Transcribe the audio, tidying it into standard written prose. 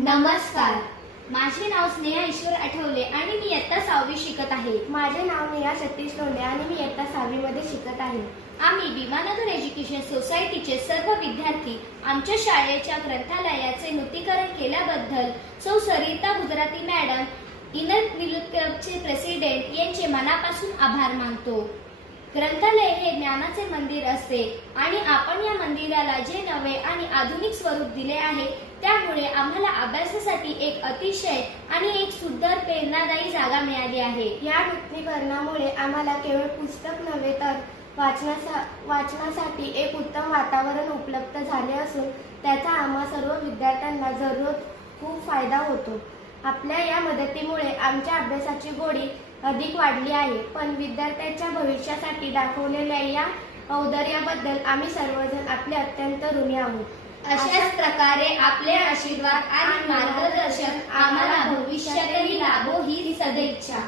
नमस्कार, माझे नाव स्नेहा ईश्वर आठवले आणि मी इयत्ता 6वी शिकत आहे. माझे नाव नेहा सतीश लोंढे आणि मी इयत्ता 6वी मध्ये शिकत आहे. आम्ही भीमानगर एज्युकेशन सोसायटीचे सर्व विद्यार्थी आमच्या शाळेच्या ग्रंथालयाचे नूतनीकरण केल्याबद्दल सौ सरिता गुजराती मॅडम, इनर मिलत क्लबचे प्रेसिडेंट यांचे मनापासून आभार मानतो. ग्रंथालय हे ज्ञानाचे मंदिर असते आणि आपण या मंदिराला जे नवे आणि आधुनिक स्वरूप दिले आहे त्यामुळे आम्हाला अभ्यासासाठी एक अतिशय आणि एक सुंदर प्रेरणादायी जागा मिळाली आहे. या नूतनीकरणामुळे आम्हाला केवळ पुस्तक नव्हे तर वाचनासाठी एक उत्तम वातावरण उपलब्ध झाले असून त्याचा आम्हा सर्व विद्यार्थ्यांना जरूर खूप फायदा होतो. आपल्या या मदतीमुळे आमच्या अभ्यासाची गोडी अधिक वाढली आहे. पण विद्यार्थ्यांच्या भविष्यासाठी दाखवलेल्या या औदार्याबद्दल आम्ही सर्वजण आपले अत्यंत ऋणी आहोत. अशाच प्रकारे आपले आशीर्वाद आणि मार्गदर्शन आम्हाला भविष्यातही लाभो ही सदिच्छा.